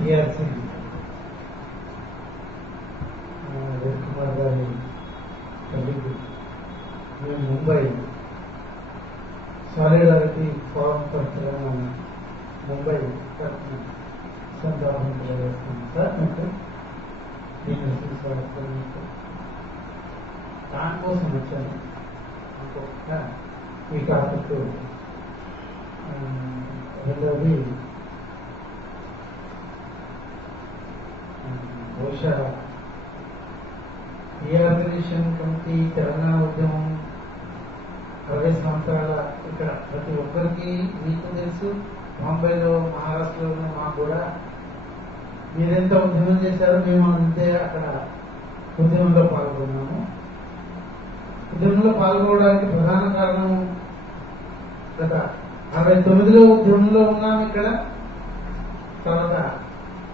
TRC Ravikumar గారి తల్లికి మేము Mumbai solidarity forum for Telangana Mumbai తరఫున సంతాపం తెలియజేస్తున్నాం సార్. మీకు దానికోసం వచ్చాను. ఇంకొక ఈ టాపిక్ రెండవది బహుశా రీఆర్గనైజేషన్ కమిటీ తెలంగాణ ఉద్యమం 60 సంవత్సరాల ఇక్కడ ప్రతి ఒక్కరికి మీకు తెలుసు. బాంబేలో మహారాష్ట్రలో మాకు కూడా మీరెంత ఉద్యమం చేశారో మేము అంతే అక్కడ ఉద్యమంలో పాల్గొన్నాము. ఉద్యమంలో పాల్గొనడానికి ప్రధాన కారణం గత 69లో ఉద్యమంలో ఉన్నాము ఇక్కడ. తర్వాత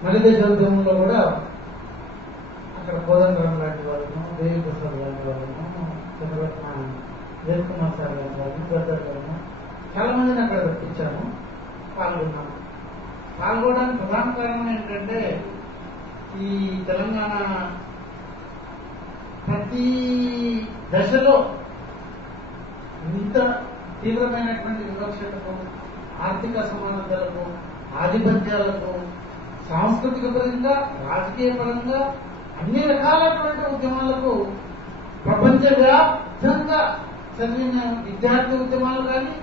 మలిదేశ ఉద్యమంలో కూడా అక్కడ కోదండరాం లాంటి వాళ్ళను, దేవి ప్రసాద్ లాంటి వాళ్ళను, చంద్రరత్న రవికుమార్ సార్ లాంటి వాళ్ళను, గద్దర్ గారు చాలా మందిని అక్కడ రప్పించాము, పాల్గొన్నాము. పాల్గొనడానికి ప్రధాన కారణం ఏంటంటే ఈ తెలంగాణ ప్రతి దశలో ఇంత తీవ్రమైనటువంటి వివక్షతకు, ఆర్థిక అసమానతలకు, ఆధిపత్యాలకు, సాంస్కృతిక పరంగా, రాజకీయ పరంగా అన్ని రకాలైనటువంటి ఉద్యమాలకు ప్రపంచవ్యాప్తంగా చదివిన విద్యార్థి ఉద్యమాలు కానీ,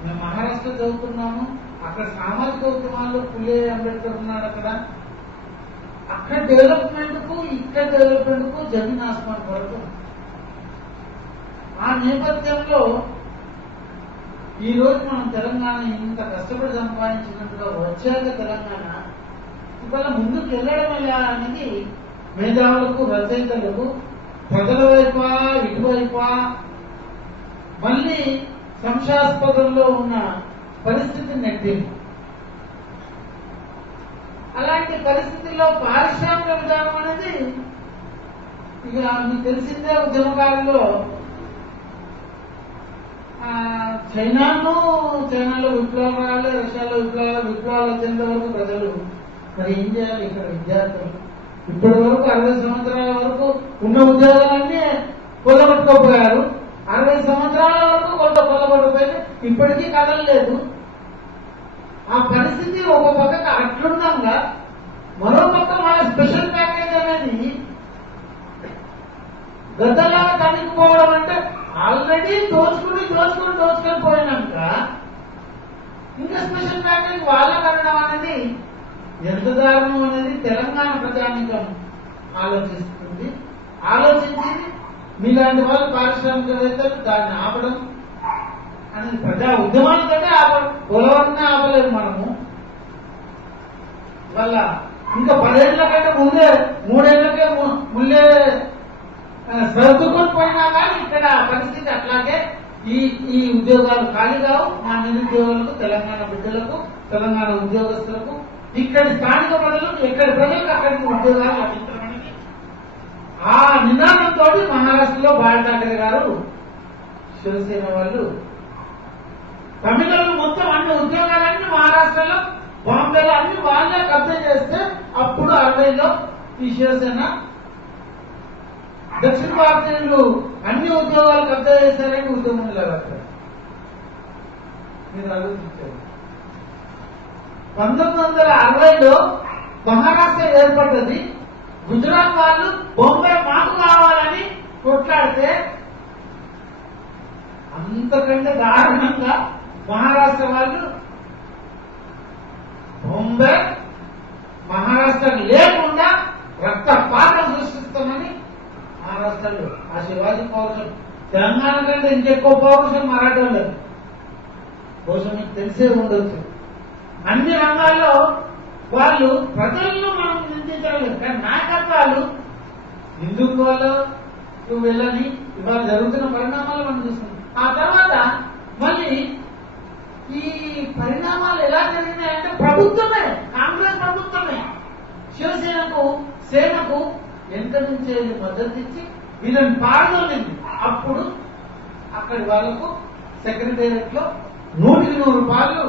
మేము మహారాష్ట్ర చదువుతున్నాము, అక్కడ సామాజిక ఉద్యమాల్లో పులే అంబేద్కర్ ఉన్నాడు. అక్కడ డెవలప్మెంట్ కు ఇక్కడ డెవలప్మెంట్ కు జమీన్ ఆస్మాన్ వరకు. ఆ నేపథ్యంలో ఈ రోజు మనం తెలంగాణ ఇంత కష్టపడి సంపాదించినట్టుగా వచ్చాక తెలంగాణ ఇవాళ ముందుకు వెళ్ళడం ఎలా అనేది మేధావులకు, రచయితలకు, ప్రజల వైపా ఇటువైపా మళ్ళీ సంశయాస్పదంలో ఉన్న పరిస్థితి నెట్టింది. అలాంటి పరిస్థితుల్లో పారిశ్రామిక విధానం అనేది ఇక మీకు తెలిసిందే. ఉద్యమకాలంలో చైనాలో విప్లవం రాలే, రష్యాలో విప్లవాలు వచ్చేంత వరకు ప్రజలు మరి ఏం చేయాలి? ఇక్కడ విద్యార్థులు ఇప్పటి వరకు 60 సంవత్సరాల వరకు ఉన్న ఉద్యోగాలన్నీ కొల్లగొట్టుకోపోయారు. 60 సంవత్సరాల వరకు కొల్లగొట్టుకుపోయి ఇప్పటికీ కదలలేదు. ఆ పరిస్థితి ఒక పక్కకు అట్లుండగా మరో పక్క మన స్పెషల్ ప్యాకేజ్ అనేది గద్దలాగా తనిగిపోవడం అంటే ఆల్రెడీ దోచుకొని పోయినాక ఇంకా స్పెషల్ ప్యాకేజ్ వాళ్ళకి అనడం అనేది ఎంత దారుణం అనేది తెలంగాణ ప్రజానీకం ఆలోచించి మీలాంటి వాళ్ళు పారిశ్రామికవేత్తలు దాన్ని ఆపడం అనేది ప్రజా ఉద్యమాలతోనే పోలవరనే ఆపలేదు మనము. వల్ల ఇంకా 10 ఏళ్ల కంటే ముందే 3 ఏళ్లకే ముందే సర్దుకొని పోయినా కానీ ఇక్కడ పరిస్థితి అట్లాగే. ఈ ఉద్యోగాలు ఖాళీ కావు. మా నిరుద్యోగులకు, తెలంగాణ బిడ్డలకు, తెలంగాణ ఉద్యోగస్తులకు, ఇక్కడి స్థానిక ప్రజలకు, ఎక్కడి ప్రజలకు అక్కడికి ఉద్యోగాలు లభించడానికి ఆ నినాదంతో మహారాష్ట్రలో బాల్ ఠాకరే గారు, శివసేన వాళ్ళు తమిళనాడు మొత్తం అన్ని ఉద్యోగాలన్నీ మహారాష్ట్రలో, బాంబేలో అన్ని వాళ్ళే కబ్జా చేస్తే అప్పుడు 60లో ఈ శివసేన దక్షిణ భారతీయులు అన్ని ఉద్యోగాలు కబ్జా చేశారని ఉద్యమం నిలబెట్టారు. మీరు ఆలోచించారు. 1960లో మహారాష్ట్ర ఏర్పడ్డది. గుజరాత్ వాళ్ళు బొంబే మాకు కావాలని కొట్లాడితే అంతకంటే దారుణంగా మహారాష్ట్ర వాళ్ళు బొంబే మహారాష్ట్ర లేకుండా రక్తపాతం సృష్టిస్తామని మహారాష్ట్రలో ఆ శివాజీ పౌరుషం తెలంగాణ కంటే ఇంకెక్కువ పౌరుషం మరాఠోళ్ళది. బహుశా మీకు తెలిసే ఉండొచ్చు. అన్ని రంగాల్లో వాళ్ళు ప్రజలను మనం నిందించలేదు. కానీ నాయకత్వాలు ఎందుకు వాళ్ళు వెళ్ళని ఇవాళ జరుగుతున్న పరిణామాలు మనం చూస్తున్నాం. ఆ తర్వాత మళ్ళీ ఈ పరిణామాలు ఎలా జరిగినాయంటే ప్రభుత్వమే, కాంగ్రెస్ ప్రభుత్వమే సేనకు ఎంత నుంచి మద్దతు ఇచ్చి వీళ్ళని పాల్గొనింది. అప్పుడు అక్కడి వాళ్లకు సెక్రటేరియట్ లో 100కి 100 రూపాయలు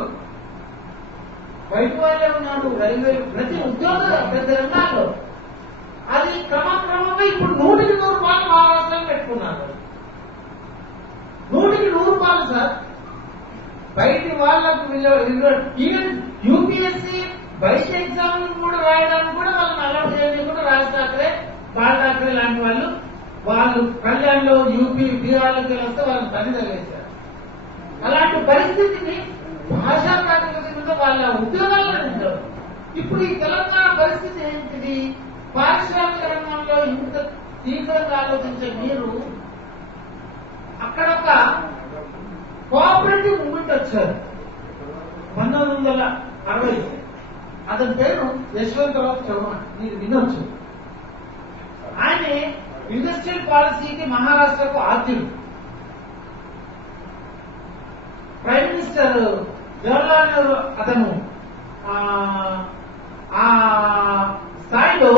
బయట వాళ్ళే ఉన్నాడు. రైల్వే ప్రతి ఉద్యోగ ప్రతి రంగాల్లో అది క్రమక్రమంగా ఇప్పుడు 100% మహారాష్ట్రలో పెట్టుకున్నారు. 100% సార్. బయటి వాళ్ళకు ఈవెన్ యూపీఎస్సీ బయట ఎగ్జామ్ కూడా రాయడానికి కూడా వాళ్ళని అలౌట్ చేయకుండా రాజ్ ఠాకరే, బాల్ ఠాకరే లాంటి వాళ్ళు కళ్యాణ్లో యూపీ బీహార్లోకి వస్తే వాళ్ళని పని తగిలేశారు. అలాంటి పరిస్థితిని భాషా ప్రాతిపదికతో వాళ్ళ ఉద్యోగాల్లో ఉంటారు. ఇప్పుడు ఈ తెలంగాణ పరిస్థితి ఏంటిది? పారిశ్రామిక రంగంలో ఇంత తీవ్రంగా ఆలోచించే మీరు అక్కడ ఒక కోఆపరేటివ్ మూవ్మెంట్ వచ్చారు 1960. అతని పేరు యశ్వంతరావు చౌహాన్, మీరు వినొచ్చు. ఆయన ఇండస్ట్రియల్ పాలసీకి మహారాష్ట్రకు ఆద్యుడు. ప్రైమ్ మినిస్టర్ జవహర్లాల్ నెహ్రూ అతను ఆ స్థాయిలో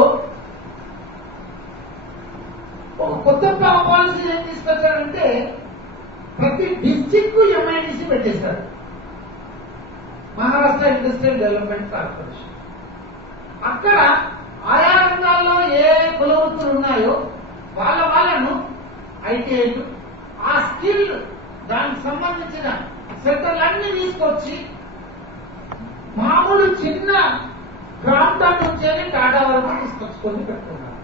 ఒక కొత్త పాలసీ ఏం తీసుకొచ్చాడంటే ప్రతి డిస్టిక్ ఎంఐడిసి పెట్టేశాడు. Maharashtra industrial development corporation. అక్కడ ఆయా రంగాల్లో ఏ కులవృత్తులు ఉన్నాయో వాళ్ళను ఐటీఐలు ఆ స్కిల్ దానికి సంబంధించిన సెక్టర్లన్నీ తీసుకొచ్చి మామూలు చిన్న క్రాంప్టన్ నుంచి టాటా వరకు తీసుకొచ్చుకొని పెట్టుకున్నారు.